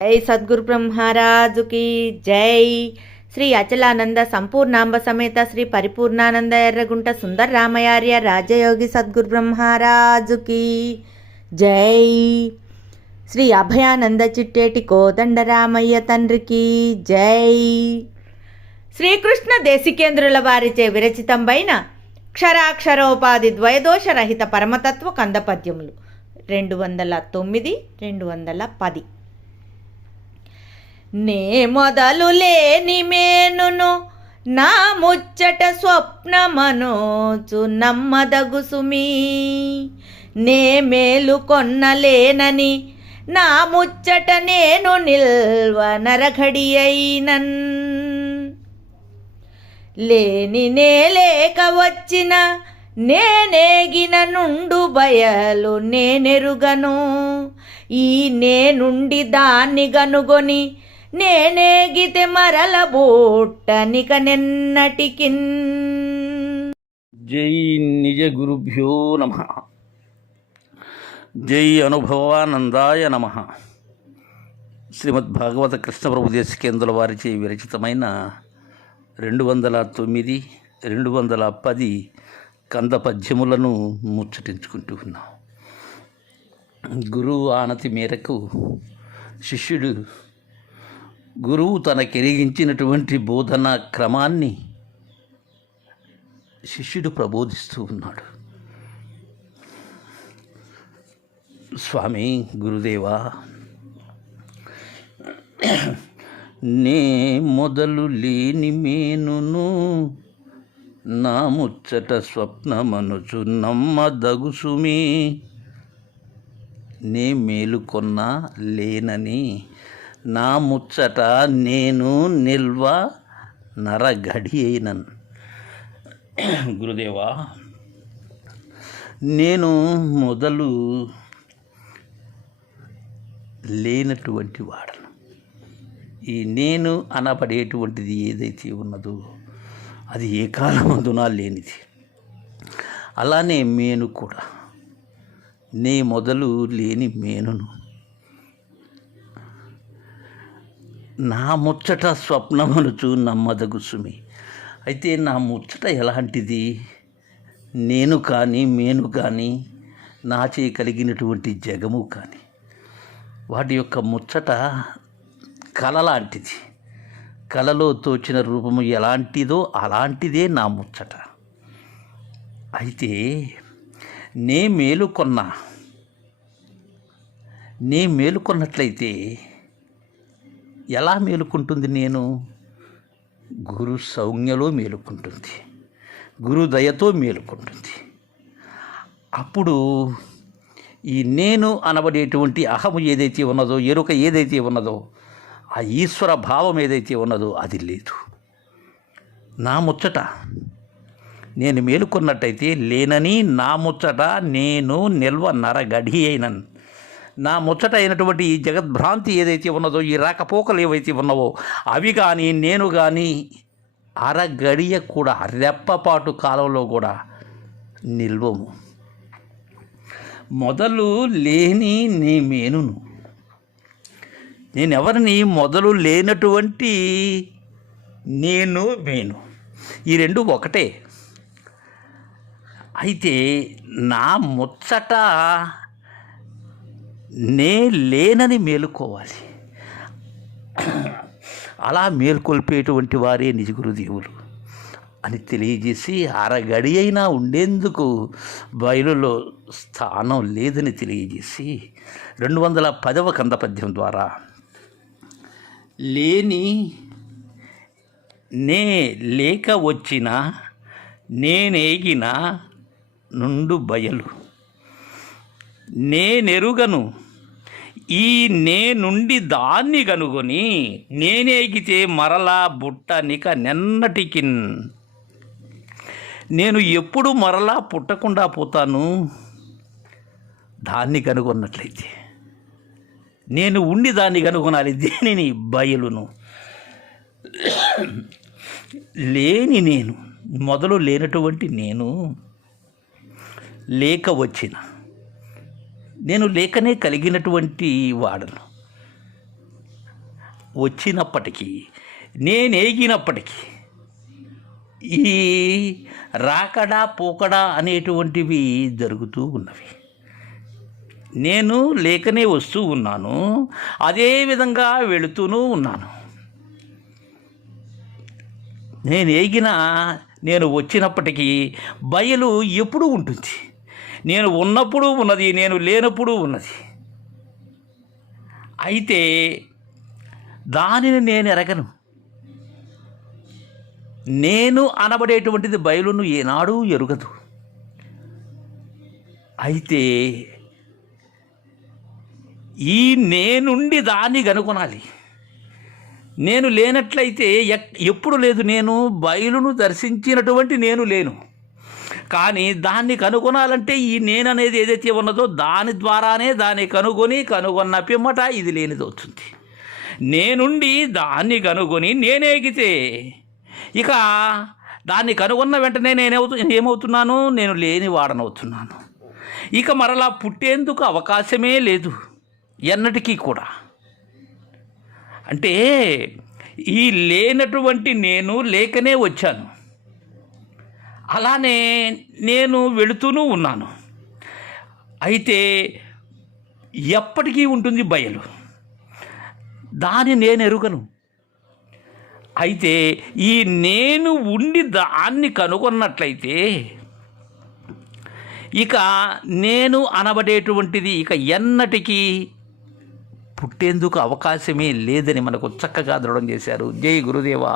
జై సద్గురు బ్రహ్మరాజుకి జై. శ్రీ అచలానంద సంపూర్ణాంబ సమేత శ్రీ పరిపూర్ణానంద ఎర్రగుంట సుందర రామయార్య రాజయోగి సద్గురు బ్రహ్మరాజుకి జై. శ్రీ అభయానంద చిట్టేటి కోదండరామయ్య తండ్రికి జై. శ్రీకృష్ణ దేశికేంద్రుల వారిచే విరచితంబైన క్షరాక్షరోపాధి ద్వయదోషరహిత పరమతత్వ కందపద్యములు 209, 210. నే మొదలు లేని మేనును నా ముచ్చట స్వప్నమనోచు నమ్మదగు సుమీ. నే మేలు కొన్నలేనని నా ముచ్చట నేను నిల్వ నరఘడి అయినన్. లేని నే లేక వచ్చిన నేనేగిన నుండు బయలు నేనెరుగను. ఈ నేనుండి దాన్ని గనుగొని నేనేగితే మరల బోట్టనిక నెన్నటికిన్. జై నిజ గురుభ్యో నమః. జై అనుభవానందాయ నమః. శ్రీమద్భాగవత కృష్ణ ప్రభు దేశికేంద్రుల వారిచే విరచితమైన 209, 210 కంద పద్యములను ముచ్చటించుకుంటూ ఉన్నాం. గురువు ఆనతి మేరకు శిష్యుడు గురువు తనకెరిగించినటువంటి బోధనా క్రమాన్ని శిష్యుడు ప్రబోధిస్తూ ఉన్నాడు. స్వామి గురుదేవా, నే మొదలు లేని మేనును నా ముచ్చట స్వప్నమనుచు నమ్మదగు సుమీ. నే మేలుకొన్నా లేనని నా ముచ్చట నేను నిల్వ నరగడి అయినన్. గురుదేవా, నేను మొదలు లేనటువంటి వాడను. ఈ నేను అనబడేటువంటిది ఏదైతే ఉన్నదో అది ఏ కాలమందునా లేనిది. అలానే మేను కూడా నే మొదలు లేని మేనును. నా ముచ్చట స్వప్నమనుచు నమ్మదగు సుమి. అయితే నా ముచ్చట ఎలాంటిది? నేను కానీ మేను కానీ నాచే కలిగినటువంటి జగము కానీ వాటి యొక్క ముచ్చట కళ లాంటిది. కళలో తోచిన రూపము ఎలాంటిదో అలాంటిదే నా ముచ్చట. అయితే నే మేలుకొన్నట్లయితే ఎలా మేలుకుంటుంది? నేను గురు సౌజ్ఞలో మేలుకుంటుంది, గురు దయతో మేలుకుంటుంది. అప్పుడు ఈ నేను అనబడేటువంటి అహము ఏదైతే ఉన్నదో, ఎరుక ఏదైతే ఉన్నదో, ఆ ఈశ్వర భావం ఏదైతే ఉన్నదో అది లేదు. నా ముచ్చట నేను మేలుకున్నట్టయితే లేనని నా ముచ్చట నేను నిల్వ నరగడి అయినన్. నా ముచ్చట అయినటువంటి ఈ జగద్భ్రాంతి ఏదైతే ఉన్నదో, ఈ రాకపోకలు ఏవైతే ఉన్నావో అవి కానీ నేను కానీ అరగడియ కూడా, రెప్పపాటు కాలంలో కూడా నిల్వము. మొదలు లేని నీ మేనును. నేనెవరిని? మొదలు లేనటువంటి నేను మేను, ఈ రెండు ఒకటే. అయితే నా ముచ్చట నే లేనని మేలుకోవాలి. అలా మేల్కొల్పేటువంటి వారే నిజ గురుదేవులు అని తెలియజేసి, అరగడి అయినా ఉండేందుకు బయలులో స్థానం లేదని తెలియజేసి 210వ కంద పద్యం ద్వారా లేని నే లేక వచ్చిన నేనేగిన నుండు బయలు నేనెరుగను. ఈ నే నుండి దాన్ని కనుగొని నేనేగితే మరలా బుట్టనిక నెన్నటికిన్. నేను ఎప్పుడు మరలా పుట్టకుండా పోతాను? దాన్ని కనుగొన్నట్లయితే నేను ఉండి దాన్ని కనుగొనాలి. దేనిని? బయలును. లేని నేను, మొదలు లేనటువంటి నేను లేక వచ్చిన, నేను లేకనే కలిగినటువంటి వాడను. వచ్చినప్పటికీ, నేనేగినప్పటికీ ఈ రాకడా పోకడా అనేటువంటివి జరుగుతూ ఉన్నవి. నేను లేకనే వస్తూ ఉన్నాను, అదేవిధంగా వెళుతూనూ ఉన్నాను. నేను వచ్చినప్పటికీ బయలు ఎప్పుడూ ఉంటుంది. నేను ఉన్నప్పుడు ఉన్నది, నేను లేనప్పుడు ఉన్నది. అయితే దానిని నేను ఎరగను. నేను అనబడేటువంటిది బయలును ఏనాడూ ఎరుగదు. అయితే ఈ నేనుండి దాన్ని కనుగొనాలి. నేను లేనట్లయితే ఎప్పుడు లేదు. నేను బయలును దర్శించినటువంటి నేను లేను. కానీ దాన్ని కనుగొనాలంటే ఈ నేను అనేది ఏదైతే ఉన్నదో దాని ద్వారానే దాన్ని కనుగొన్న పిమ్మట ఇది లేనిది అవుతుంది. నేనుండి దాన్ని కనుగొని నేనేగితే ఇక దాన్ని కనుగొన్న వెంటనే ఏమవుతున్నాను? నేను లేని వాడనవుతున్నాను. ఇక మరలా పుట్టేందుకు అవకాశమే లేదు ఎన్నటికీ కూడా. అంటే ఈ లేనటువంటి నేను లేకనే వచ్చాను, అలానే నేను వెళుతూనూ ఉన్నాను. అయితే ఎప్పటికీ ఉంటుంది బయలు, దాన్ని నేను ఎరుగను. అయితే ఈ నేను ఉండి దాన్ని కనుగొన్నట్లయితే ఇక నేను అనబడేటువంటిది ఇక ఎన్నటికీ పుట్టేందుకు అవకాశమే లేదని మనకు చక్కగా దృఢం చేశారు. జై గురుదేవా.